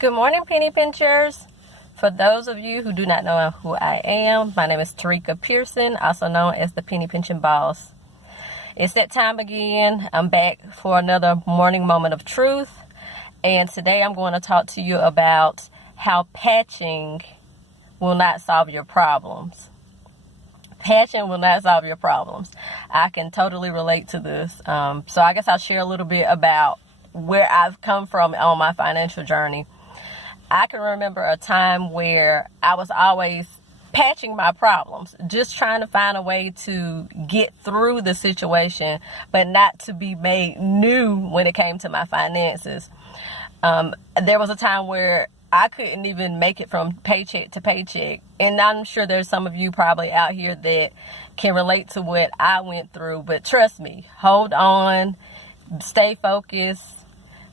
Good morning, Penny Pinchers. For those of you who do not know who I am, my name is Tarika Pearson, also known as the Penny Pinching Boss. It's that time again. I'm back for another morning moment of truth. And today I'm going to talk to you about how patching will not solve your problems. Patching will not solve your problems. I can totally relate to this. So I guess I'll share a little bit about where I've come from on my financial journey. I can remember a time where I was always patching my problems, just trying to find a way to get through the situation, but not to be made new when it came to my finances. There was a time where I couldn't even make it from paycheck to paycheck. And I'm sure there's some of you probably out here that can relate to what I went through. But trust me, hold on, stay focused,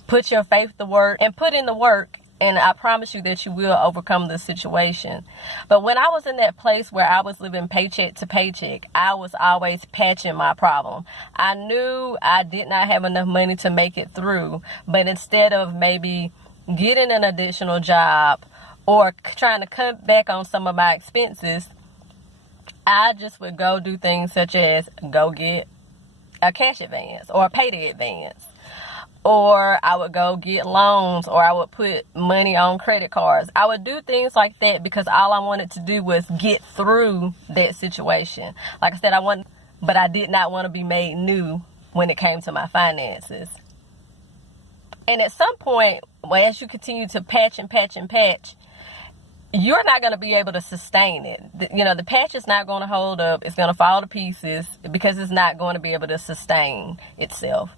put your faith to work, and put in the work. And I promise you that you will overcome this situation. But when I was in that place where I was living paycheck to paycheck, I was always patching my problem. I knew I did not have enough money to make it through. But instead of maybe getting an additional job or trying to cut back on some of my expenses, I just would go do things such as go get a cash advance or a payday advance. Or I would go get loans, or I would put money on credit cards. I would do things like that because all I wanted to do was get through that situation. Like I said, but I did not want to be made new when it came to my finances. And at some point, as you continue to patch, you're not going to be able to sustain it. The patch is not going to hold up. It's going to fall to pieces because it's not going to be able to sustain itself.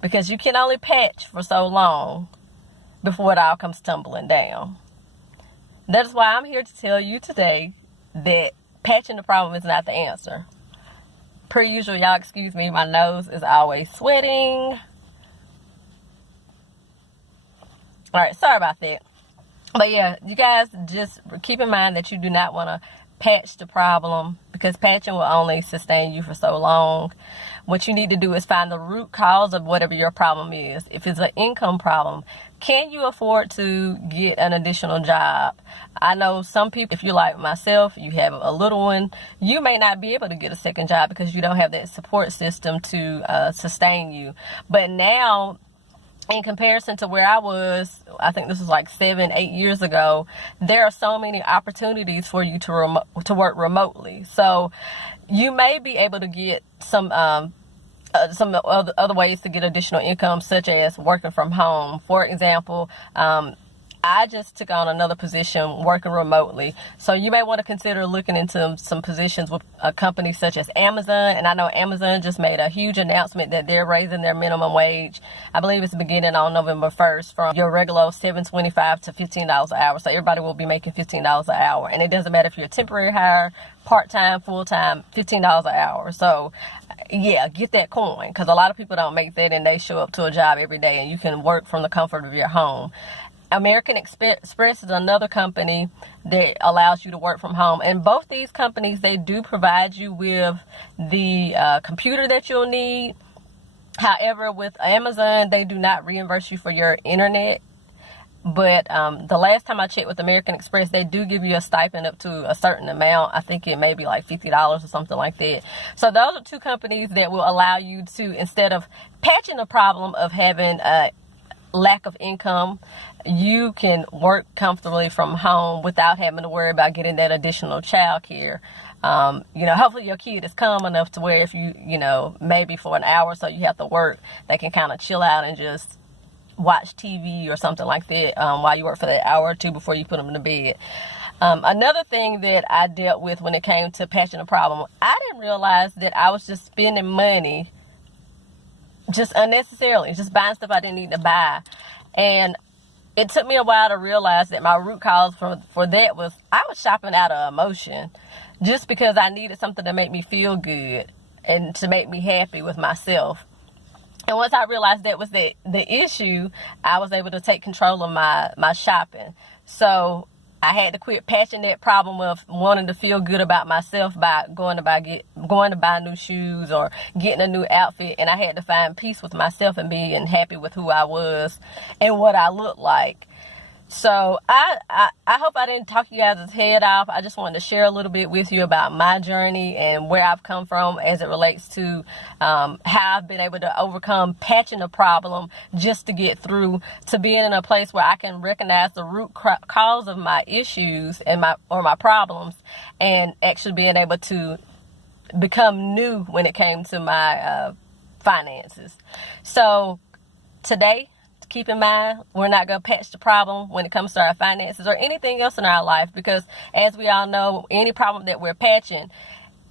Because you can only patch for so long before it all comes tumbling down. That's why I'm here to tell you today that patching the problem is not the answer. Per usual, y'all excuse me, my nose is always sweating. Alright, sorry about that. But yeah, you guys just keep in mind that you do not want to patch the problem because patching will only sustain you for so long. What you need to do is find the root cause of whatever your problem is. If it's an income problem, can you afford to get an additional job? I know some people, if you're like myself, you have a little one, you may not be able to get a second job because you don't have that support system to sustain you. But now, in comparison to where I was, I think this was like 7-8 years ago, there are so many opportunities for you to work remotely. So you may be able to get some other ways to get additional income, such as working from home. For example, I just took on another position working remotely. So you may want to consider looking into some positions with a company such as Amazon. And I know Amazon just made a huge announcement that they're raising their minimum wage. I believe it's beginning on November 1st from your regular $7.25 to $15 an hour. So everybody will be making $15 an hour. And it doesn't matter if you're a temporary hire, part-time, full-time, $15 an hour. So yeah, get that coin, because a lot of people don't make that and they show up to a job every day and you can work from the comfort of your home. American Express is another company that allows you to work from home. And both these companies, they do provide you with the computer that you'll need. However, with Amazon, they do not reimburse you for your internet. But the last time I checked with American Express, they do give you a stipend up to a certain amount. I think it may be like $50 or something like that. So those are two companies that will allow you to, instead of patching the problem of having a lack of income, you can work comfortably from home without having to worry about getting that additional child care. Hopefully your kid is calm enough to where if you maybe for an hour or so you have to work, they can kind of chill out and just watch TV or something like that while you work for that hour or two before you put them to bed. Another thing that I dealt with when it came to patching a problem, I didn't realize that I was just spending money just unnecessarily, just buying stuff I didn't need to buy. And it took me a while to realize that my root cause for that was I was shopping out of emotion just because I needed something to make me feel good and to make me happy with myself. And once I realized that was the issue, I was able to take control of my shopping. So I had to quit patching that problem of wanting to feel good about myself by going to buy new shoes or getting a new outfit. And I had to find peace with myself and being happy with who I was and what I looked like. So I hope I didn't talk you guys' head off. I just wanted to share a little bit with you about my journey and where I've come from as it relates to how I've been able to overcome patching a problem just to get through to being in a place where I can recognize the root cause of my issues and my problems, and actually being able to become new when it came to my finances. So today, keep in mind, we're not going to patch the problem when it comes to our finances or anything else in our life, because as we all know, any problem that we're patching,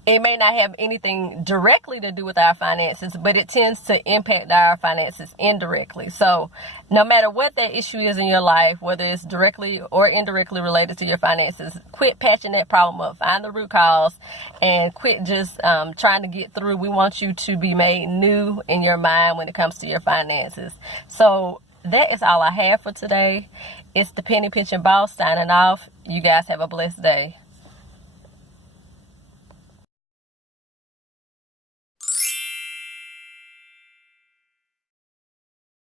it may not have anything directly to do with our finances, but it tends to impact our finances indirectly. So no matter what that issue is in your life, whether it's directly or indirectly related to your finances, quit patching that problem up, find the root cause, and quit just trying to get through. We want you to be made new in your mind when it comes to your finances. So that is all I have for today. It's the Penny Pinching Boss signing off. You guys have a blessed day.